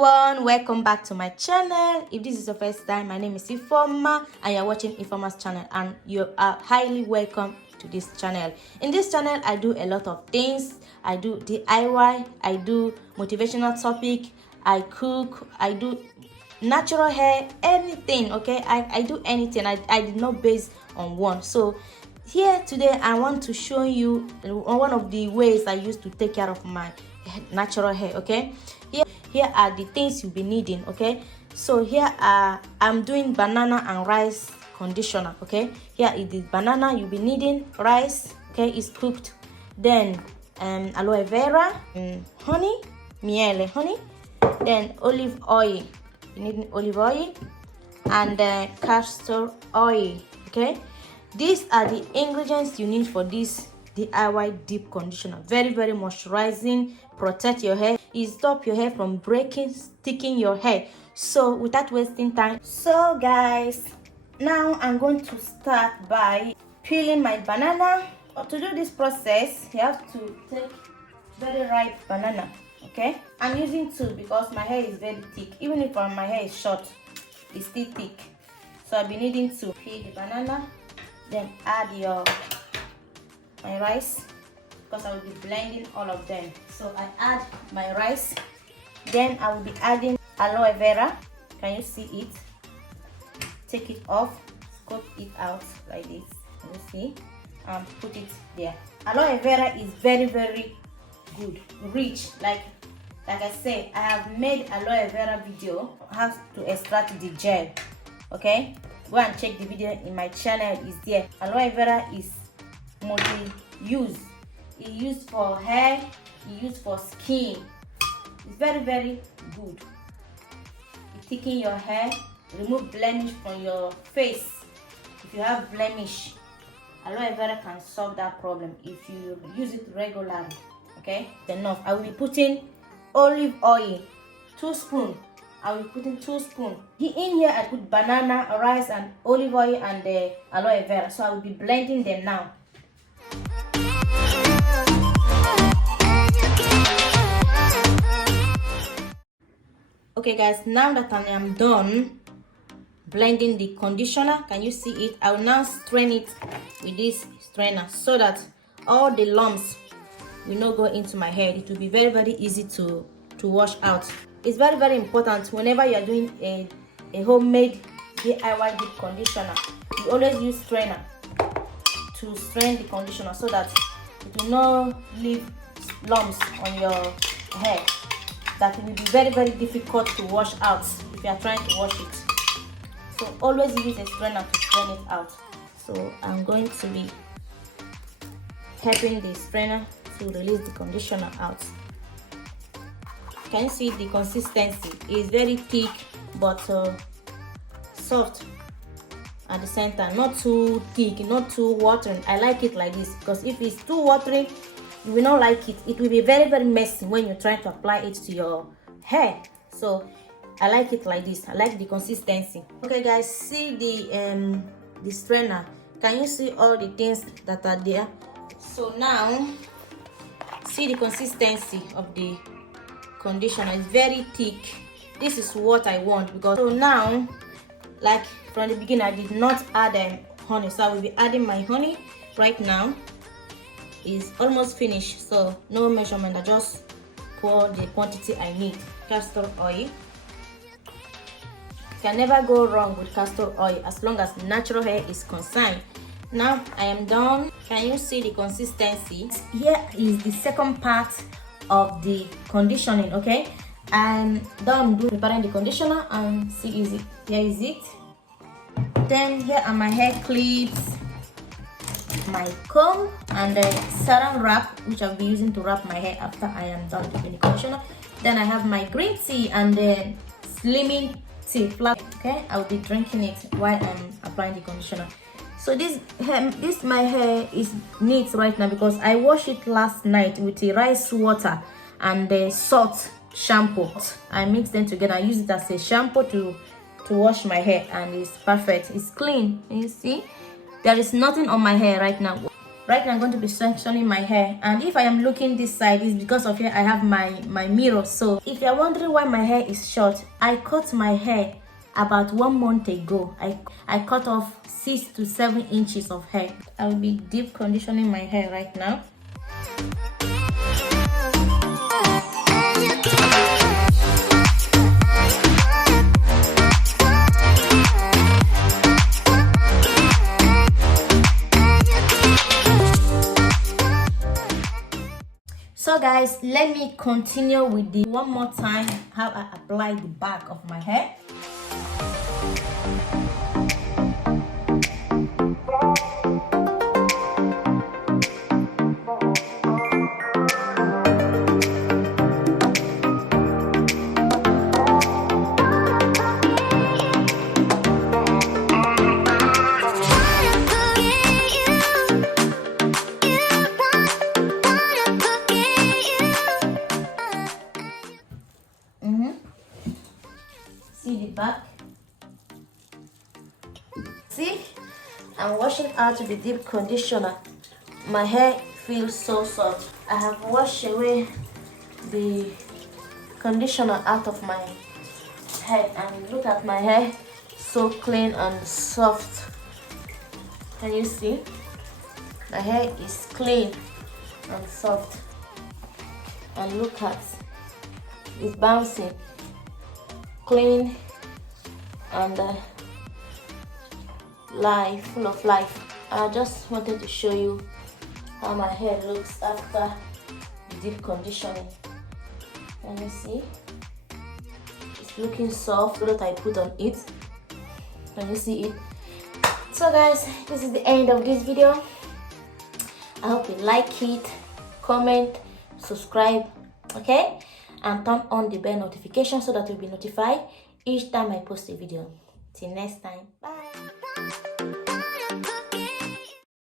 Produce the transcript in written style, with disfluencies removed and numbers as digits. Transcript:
everyone, welcome back to my channel. If this is your first time, my name is Ifoma and you're watching Ifoma's channel, and you are highly welcome to this channel. In this channel I do a lot of things. I do DIY, I do motivational topic, I cook, I do natural hair, anything. Okay, I do anything. I did not base on one. So here today I want to show you one of the ways I used to take care of my natural hair. Okay, here are the things you'll be needing. Okay, so here I'm doing banana and rice conditioner. Okay, here is the banana you'll be needing. Rice, okay, is cooked. Then aloe vera, honey, miele honey, then olive oil. You need olive oil and castor oil. Okay, these are the ingredients you need for this DIY deep conditioner. Very moisturizing, protect your hair, it stop your hair from breaking, sticking your hair. So without wasting time, so guys, now I'm going to start by peeling my banana. To do this process, you have to take very ripe banana. Okay, I'm using two because my hair is very thick. Even if my hair is short, it's still thick, so I'll be needing to peel the banana, then add my rice, because I will be blending all of them. So I add my rice, then I will be adding aloe vera. Can you see it? Take it off, scoop it out like this. You see, and put it there. Aloe vera is very good, rich. Like I said, I have made aloe vera video how to extract the gel. Okay, go and check the video in my channel, is there. Aloe vera is multi-use. It's used for hair, it's used for skin. It's very good. It thicken your hair, remove blemish from your face. If you have blemish, aloe vera can solve that problem if you use it regularly. Okay, enough. I will be putting olive oil, 2 spoons. I will be putting 2 spoons. In here I put banana, rice, and olive oil and the aloe vera. So I will be blending them now. Okay guys, now that I am done blending the conditioner, can you see it? I will now strain it with this strainer so that all the lumps will not go into my hair. It will be very easy to wash out. It's very important whenever you are doing a homemade DIY deep conditioner, you always use strainer to strain the conditioner so that it will not leave lumps on your hair that will be very difficult to wash out if you are trying to wash it. So always use a strainer to strain it out. So I'm going to be helping the strainer to release the conditioner out. Can you see the consistency? It's very thick but soft at the center, not too thick, not too watering. I like it like this because if it's too watering, you will not like it. It will be very messy when you try to apply it to your hair. So I like it like this. I like the consistency. Okay guys, see the strainer. Can you see all the things that are there? So now see the consistency of the conditioner. Is very thick. This is what I want, because so now, like from the beginning, I did not add honey, so I will be adding my honey right now. Is almost finished, so no measurement. I just pour the quantity I need. Castor oil. Can never go wrong with castor oil as long as natural hair is concerned. Now I am done. Can you see the consistency? Here is the second part of the conditioning. Okay, I'm done preparing the conditioner, and see, is it here? Is it? Then here are my hair clips, my comb, and the saran wrap, which I'll be using to wrap my hair after I am done with the conditioner. Then I have my green tea and the slimming tea flat. Okay, I'll be drinking it while I'm applying the conditioner. So this my hair is neat right now because I washed it last night with the rice water and the salt shampoo. I mix them together. I use it as a shampoo to wash my hair, and it's perfect. It's clean. You see, there is nothing on my hair right now. Right now I'm going to be sectioning my hair, and if I am looking this side, it's because of here I have my mirror. So if you're wondering why my hair is short, I cut my hair about 1 month ago. I cut off 6 to 7 inches of hair. I will be deep conditioning my hair right now. So guys, let me continue with the one more time how I apply the back of my hair. See the back. See, I'm washing out with the deep conditioner. My hair feels so soft. I have washed away the conditioner out of my head, and look at my hair, so clean and soft. Can you see? My hair is clean and soft, and look at it's bouncing, clean and full of life. I just wanted to show you how my hair looks after the deep conditioning. Can you see? It's looking soft. What I put on it. Can you see it? So guys, this is the end of this video. I hope you like it. Comment, subscribe, okay, and turn on the bell notification so that you'll be notified each time I post a video. Till next time, bye.